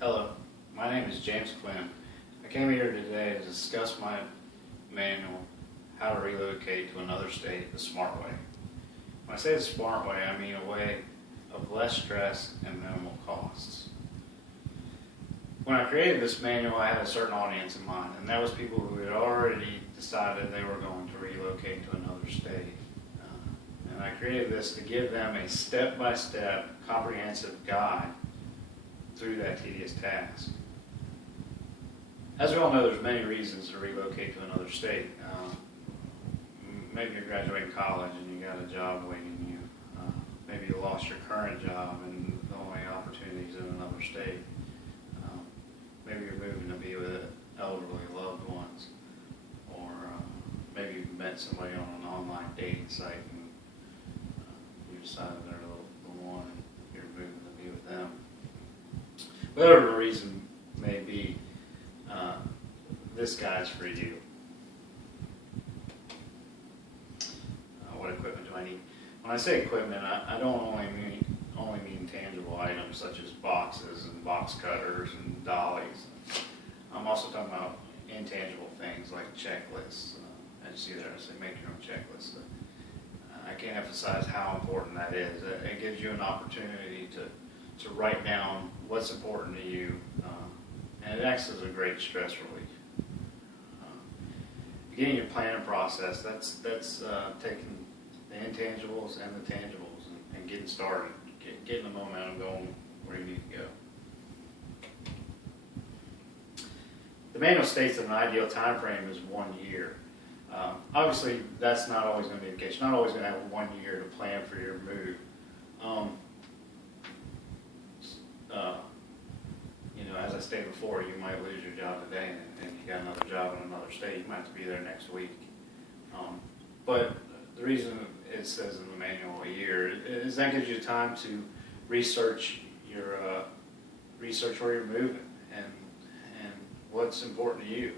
Hello, my name is James Quinn. I came here today to discuss my manual, How to Relocate to Another State the Smart Way. When I say the smart way, I mean a way of less stress and minimal costs. When I created this manual, I had a certain audience in mind, and that was people who had already decided they were going to relocate to another state. And I created this to give them a step-by-step, comprehensive guide through that tedious task. As we all know, there's many reasons to relocate to another state. Maybe you're graduating college and you got a job waiting you. Maybe you lost your current job and the only opportunities in another state. Maybe you're moving to be with elderly loved ones. Or maybe you've met somebody on an online dating site and you decided they're the one and you're moving to be with them. Whatever the reason may be, this guide's for you. What equipment do I need? When I say equipment, I don't only mean tangible items such as boxes and box cutters and dollies. I'm also talking about intangible things like checklists. As you see there, I say make your own checklist. I can't emphasize how important that is. It gives you an opportunity to write down what's important to you, and it acts as a great stress relief. Beginning your planning process, that's taking the intangibles and the tangibles and getting started, getting the momentum going where you need to go. The manual states that an ideal time frame is 1 year. Obviously, that's not always going to be the case. You're not always going to have 1 year to plan for your move. As I stated before, you might lose your job today, and if you got another job in another state, you might have to be there next week. But the reason it says in the manual a year is that gives you time to research where you're moving and what's important to you.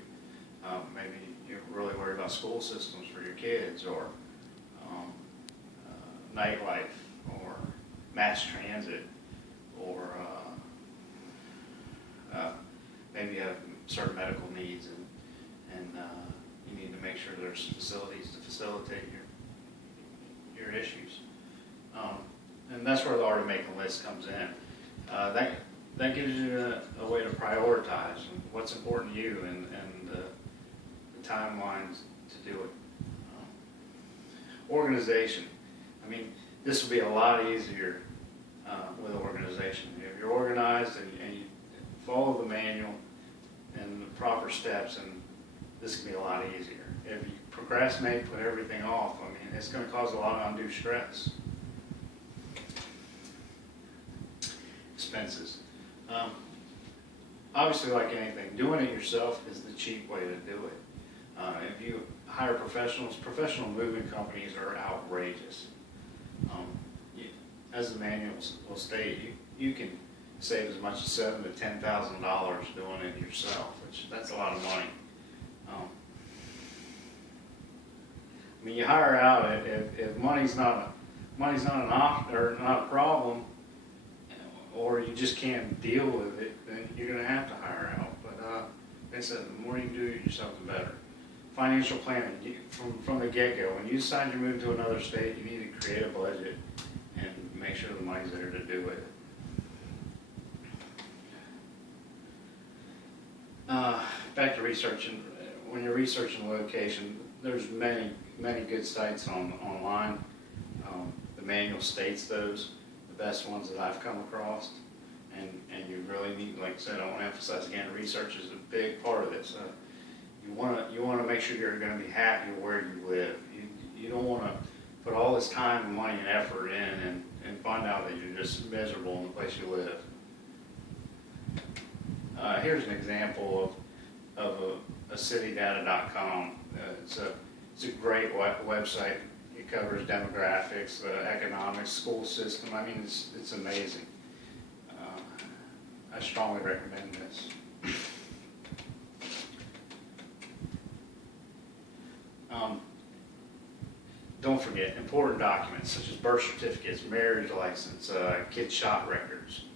Maybe you're really worried about school systems for your kids, or nightlife, or mass transit, or maybe you have certain medical needs, and you need to make sure there's facilities to facilitate your issues. And that's where the art of making a list comes in. That gives you a way to prioritize what's important to you and the timelines to do it. Organization. I mean, this will be a lot easier with organization. If you're organized and you follow the manual and the proper steps, and this can be a lot easier. If you procrastinate, put everything off, I mean, it's going to cause a lot of undue stress. Expenses. Obviously, like anything, doing it yourself is the cheap way to do it. If you hire professionals, professional moving companies are outrageous. As the manual will state, you can save as much as $7,000 to $10,000 doing it yourself, which that's a lot of money. I mean, you hire out if money's not an option or not a problem, or you just can't deal with it, then you're going to have to hire out. But like I said, the more you can do it yourself, the better. Financial planning, from the get-go. When you decide you're moving to another state, you need to create a budget and make sure the money's there to do it. Back to researching. When you're researching a location, there's many good sites online. The manual states those, the best ones that I've come across, and you really need, like I said, I want to emphasize again, research is a big part of this. You want to make sure you're going to be happy where you live. You don't want to put all this time and money and effort in and find out that you're just miserable in the place you live. Here's an example of a citydata.com. It's a great website. It covers demographics, economics, school system. I mean, it's amazing. I strongly recommend this. Don't forget important documents such as birth certificates, marriage license, kid shot records.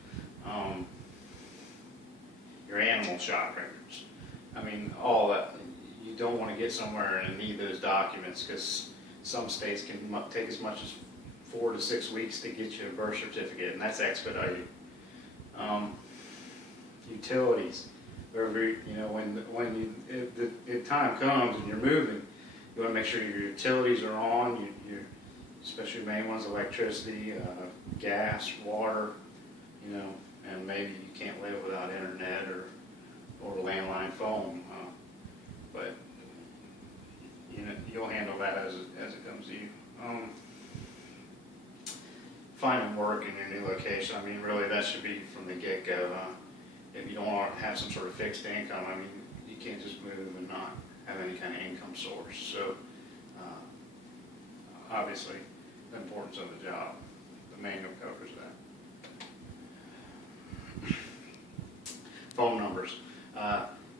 your animal shop records. I mean, all that. You don't want to get somewhere and need those documents because some states can take as much as 4 to 6 weeks to get you a birth certificate, and that's expedited. Utilities. When time comes and you're moving, you want to make sure your utilities are on. Especially main ones: electricity, gas, water. And maybe you can't live without internet or landline phone. But you'll handle that as it comes to you. Finding work in your new location. I mean, really, that should be from the get-go. If you don't want to have some sort of fixed income, I mean, you can't just move and not have any kind of income source. So, obviously, the importance of the job. The manual covers that. Phone numbers.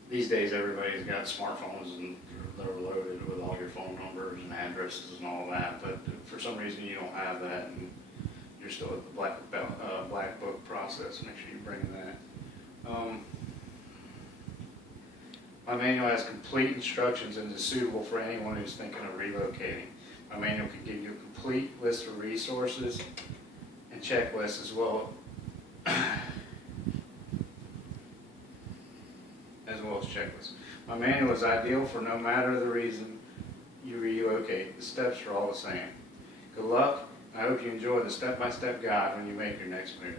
These days, everybody's got smartphones and they're loaded with all your phone numbers and addresses and all that. But for some reason, you don't have that, and you're still at the black book process. Make sure you bring that. My manual has complete instructions and is suitable for anyone who's thinking of relocating. My manual can give you a complete list of resources and checklists as well as checklists. My manual is ideal for no matter the reason you relocate. The steps are all the same. Good luck. I hope you enjoy the step-by-step guide when you make your next move.